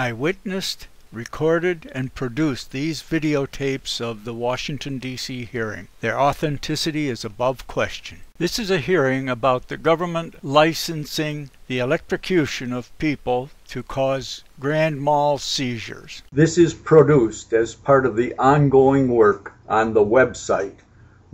I witnessed, recorded, and produced these videotapes of the Washington, D.C. hearing. Their authenticity is above question. This is a hearing about the government licensing the electrocution of people to cause grand mal seizures. This is produced as part of the ongoing work on the website,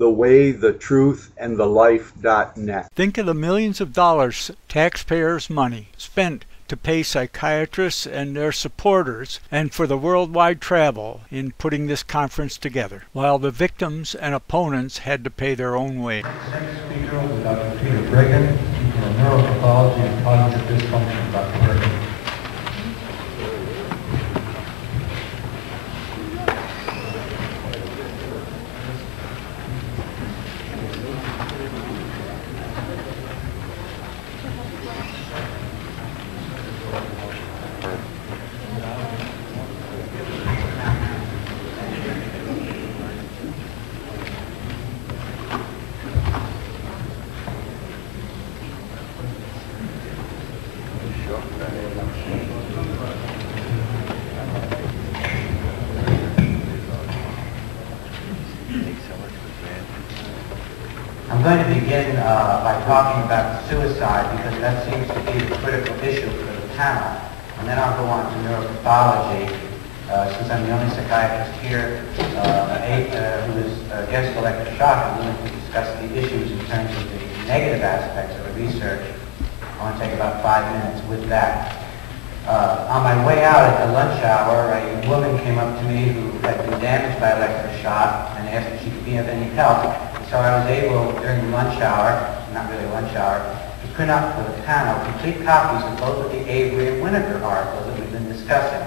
thewaythetruthandthelife.net. Think of the millions of dollars, taxpayers' money, spent to pay psychiatrists and their supporters and for the worldwide travel in putting this conference together, while the victims and opponents had to pay their own way. The next speaker will be Dr. Breggin, from Neuropathology and Cognitive Dysfunction. Dr. Breggin. I'm going to begin by talking about suicide because that seems to be the critical issue for the panel. And then I'll go on to neuropathology, since I'm the only psychiatrist here who is against electroshock and willing to discuss the issues in terms of the negative aspects of the research. I want to take about 5 minutes with that. On my way out at the lunch hour, a woman came up to me who had been damaged by electroshock and asked if she could be of any help. So I was able, during the lunch hour, not really lunch hour, to print out for the panel complete copies of both of the Avery and Winokur articles that we've been discussing.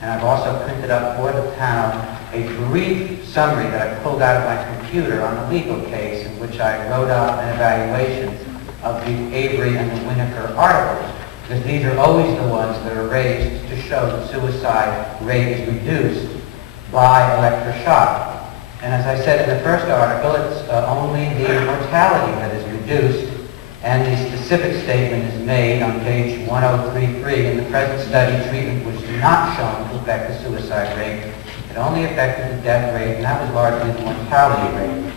And I've also printed up for the panel a brief summary that I pulled out of my computer on a legal case in which I wrote up an evaluation of the Avery and the Winokur articles, because these are always the ones that are raised to show the suicide rate is reduced by electroshock. And as I said in the first article, it's only the mortality that is reduced, and the specific statement is made on page 1033. In the present study, treatment was not shown to affect the suicide rate. It only affected the death rate, and that was largely the mortality rate.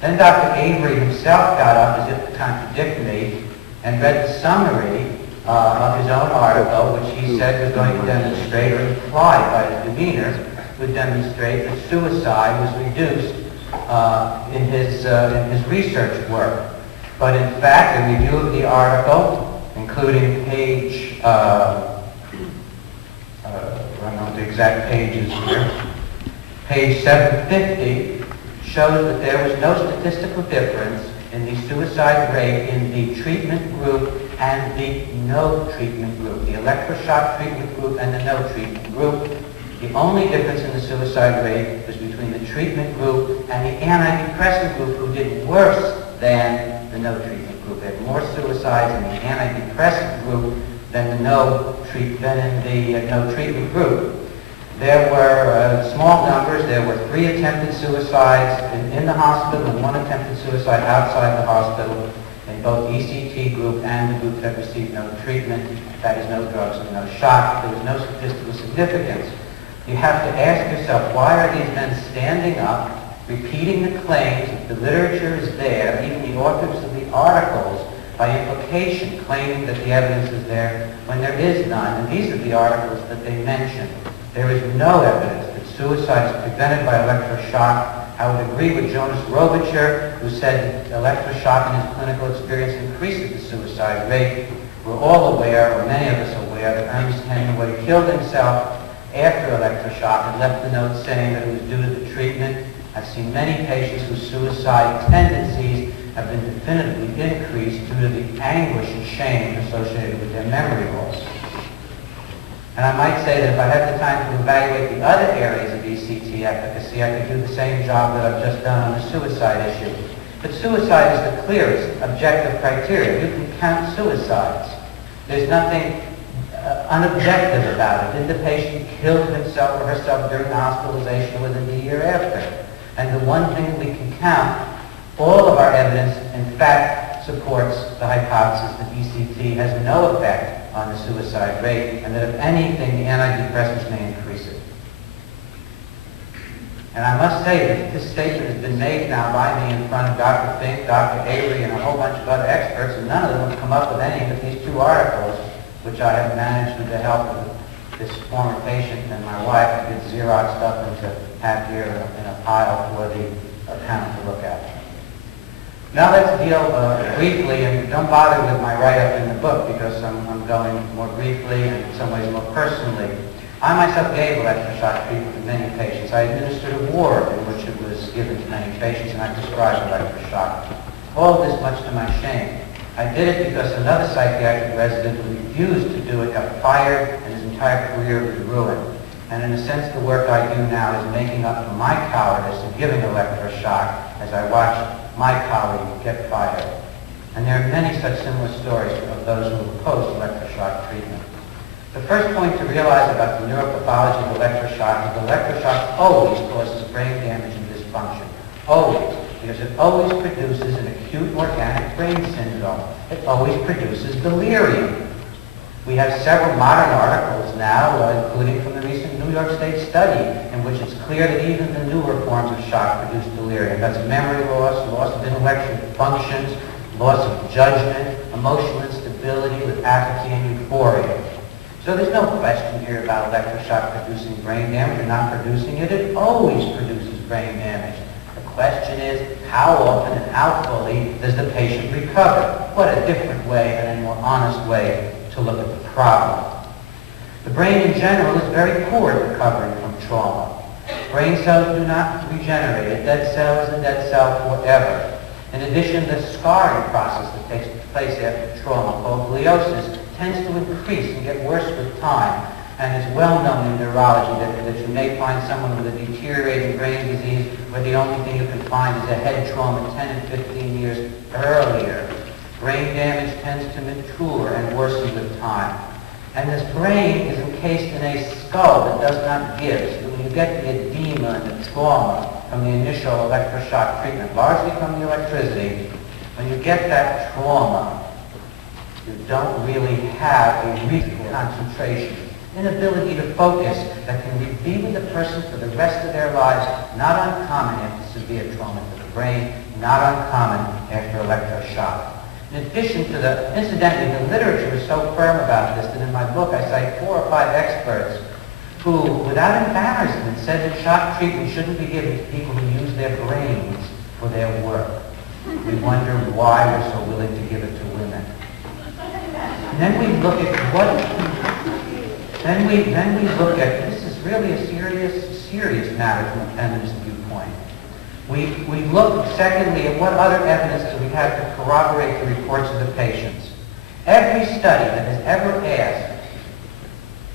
Then Dr. Avery himself got up as if to contradict me and read the summary of his own article, which he said was going to demonstrate, or implied by his demeanor, would demonstrate that suicide was reduced in his research work. But in fact, a review of the article, including page, I don't know what the exact page is here, page 750, shows that there was no statistical difference in the suicide rate in the treatment group and the no treatment group, the electroshock treatment group and the no treatment group. The only difference in the suicide rate was between the treatment group and the antidepressant group, who did worse than the no treatment group. They had more suicides in the antidepressant group than in the no treatment group. There were small numbers. There were 3 attempted suicides in the hospital and 1 attempted suicide outside the hospital in both ECT group and the group that received no treatment, that is, no drugs and no shock. There was no statistical significance. You have to ask yourself, why are these men standing up, repeating the claims that the literature is there, even the authors of the articles, by implication, claiming that the evidence is there when there is none? And these are the articles that they mention. There is no evidence that suicide is prevented by electroshock. I would agree with Jonas Robicher, who said that electroshock in his clinical experience increases the suicide rate. We're all aware, or many of us are aware, that Ernest Hemingway killed himself after electroshock and left the note saying that it was due to the treatment. I've seen many patients whose suicide tendencies have been definitively increased due to the anguish and shame associated with their memory loss. And I might say that if I had the time to evaluate the other areas of ECT efficacy, I could do the same job that I've just done on the suicide issue. But suicide is the clearest objective criteria. You can count suicides. There's nothing unobjective about it. Did the patient kill himself or herself during the hospitalization or within the year after? And the one thing we can count, all of our evidence, in fact, supports the hypothesis that ECT has no effect on the suicide rate, and that if anything, the antidepressants may increase it. And I must say that this statement has been made now by me in front of Dr. Fink, Dr. Avery, and a whole bunch of other experts, and none of them have come up with any but these two articles, which I have managed with the help of this former patient and my wife. I did Xerox stuff and to have here in a pile for the panel to look at. Now let's deal briefly, and don't bother with my write-up in the book because I'm going more briefly and in some ways more personally. I myself gave electroshock treatment to many patients. I administered a ward in which it was given to many patients, and I prescribed electroshock. All of this much to my shame. I did it because another psychiatric resident who refused to do it got fired, and his entire career was ruined. And in a sense, the work I do now is making up for my cowardice of giving electroshock as I watch my colleague get fired. And there are many such similar stories of those who oppose electroshock treatment. The first point to realize about the neuropathology of electroshock is that electroshock always causes brain damage and dysfunction. Always. Because it always produces an acute organic brain syndrome. It always produces delirium. We have several modern articles now, including from the recent New York State study, in which it's clear that even the newer forms of shock produce delirium. That's memory loss, loss of intellectual functions, loss of judgment, emotional instability with apathy and euphoria. So there's no question here about electroshock producing brain damage or not producing it. It always produces brain damage. The question is, how often and how fully does the patient recover? What a different way and a more honest way to look at the problem. The brain in general is very poor at recovering from trauma. Brain cells do not regenerate. A dead cell is a dead cell forever. In addition, the scarring process that takes place after trauma, called gliosis, tends to increase and get worse with time. And it's well known in neurology that you may find someone with a deteriorating brain disease where the only thing you can find is a head trauma 10 and 15 years earlier. Brain damage tends to mature and worsen with time. And this brain is encased in a skull that does not give. So when you get the edema and the trauma from the initial electroshock treatment, largely from the electricity, when you get that trauma, you don't really have a reasonable concentration, inability to focus that can be with the person for the rest of their lives, not uncommon after severe trauma to the brain, not uncommon after electroshock. In addition to the, incidentally, the literature is so firm about this that in my book I cite 4 or 5 experts who, without embarrassment, said that shock treatment shouldn't be given to people who use their brains for their work. We wonder why we're so willing to give it to women. And then we look at then we look at, this is really a serious matter from a feminist viewpoint. We look, secondly, at what other evidence do we have to corroborate the reports of the patients. Every study that has ever asked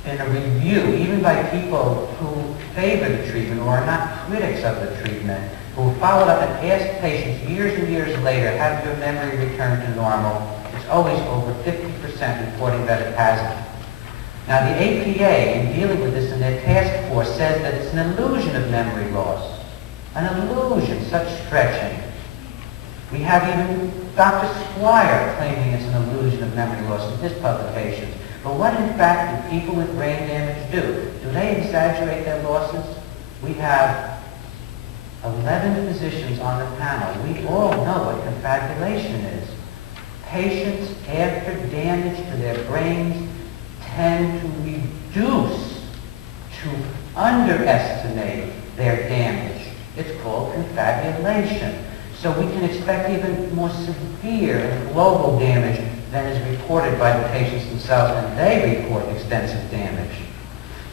in a review, even by people who favor the treatment or are not critics of the treatment, who followed up and asked patients years and years later, have your memory returned to normal? It's always over 50% reporting that it hasn't. Now the APA, in dealing with this in their task force, says that it's an illusion of memory loss. An illusion, such stretching. We have even Dr. Squire claiming it's an illusion of memory loss in his publications. But what in fact do people with brain damage do? Do they exaggerate their losses? We have 11 physicians on the panel. We all know what confabulation is. Patients, after damage to their brains, tend to reduce, to underestimate their damage. It's called confabulation. So we can expect even more severe and global damage than is reported by the patients themselves, and they report extensive damage.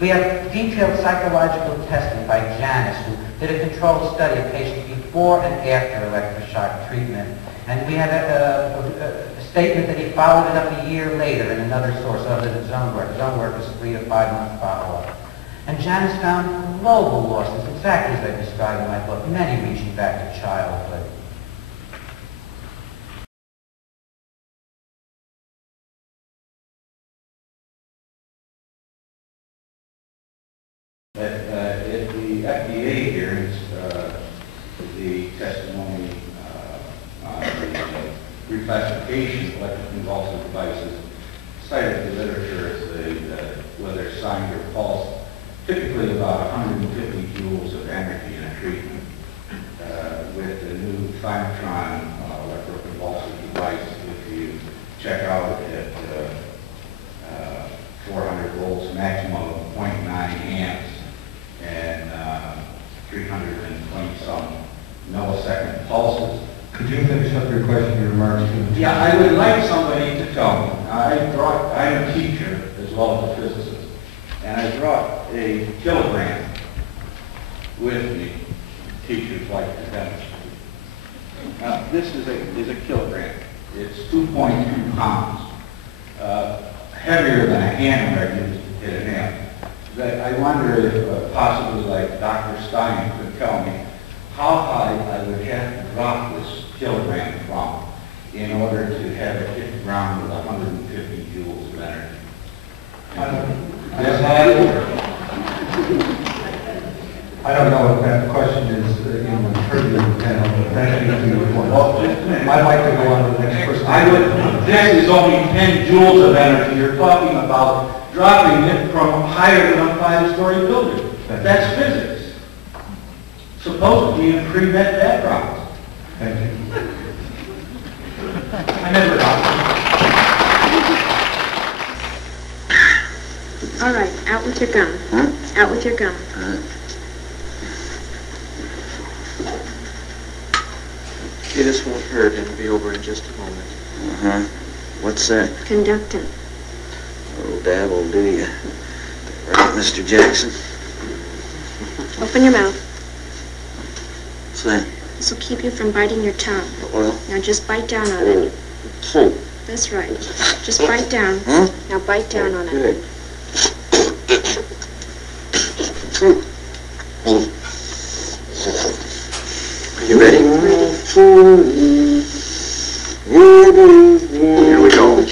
We have detailed psychological testing by Janice, who did a controlled study of patients before and after electroshock treatment. And we have a statement that he followed it up a year later in another source other than his own work. His own work was 3 to 5 month follow-up. And Janice found global losses, exactly as I described in my book, many reaching back to childhood. At the FDA hearings, the testimony on the reclassification of electroconvulsive devices cited the literature as whether it's signed or false, typically about 150 joules of energy in a treatment. With the new Thymatron electroconvulsive device, if you check out at 400 volts maximum of 0.9 amps and 320 some millisecond pulses. Could you finish up your question, your remarks? Yeah, I would like somebody to tell me. I'm a teacher as well as a physicist, and I brought a kilogram with me. Teachers like to demonstrate. Now, this is a kilogram. It's 2.2 pounds. Heavier than a hammer I used to hit a hammer. I wonder if possibly like Dr. Stein could tell me how high I would have to drop this kilogram from in order to have it hit the ground with 150 joules of energy. I don't know if that question is in the purview of the panel, but that may be the point. I'd like to go on to the next person. This is only 10 joules of energy. You're talking about dropping it from higher than a 5-story building. That's physics. Supposedly in pre-med backgrounds. Thank you. I never got All right, out with your gun. Huh? Out with your gun. Okay, this won't hurt. It'll be over in just a moment. Uh-huh. What's that? Conductant. Oh, dab will do you. Right, Mr. Jackson? Open your mouth. What's that? This will keep you from biting your tongue. Well? Now just bite down on it. Oh. That's right. Just bite down. Huh? Now bite down on it. Good. Are you ready? Here we go.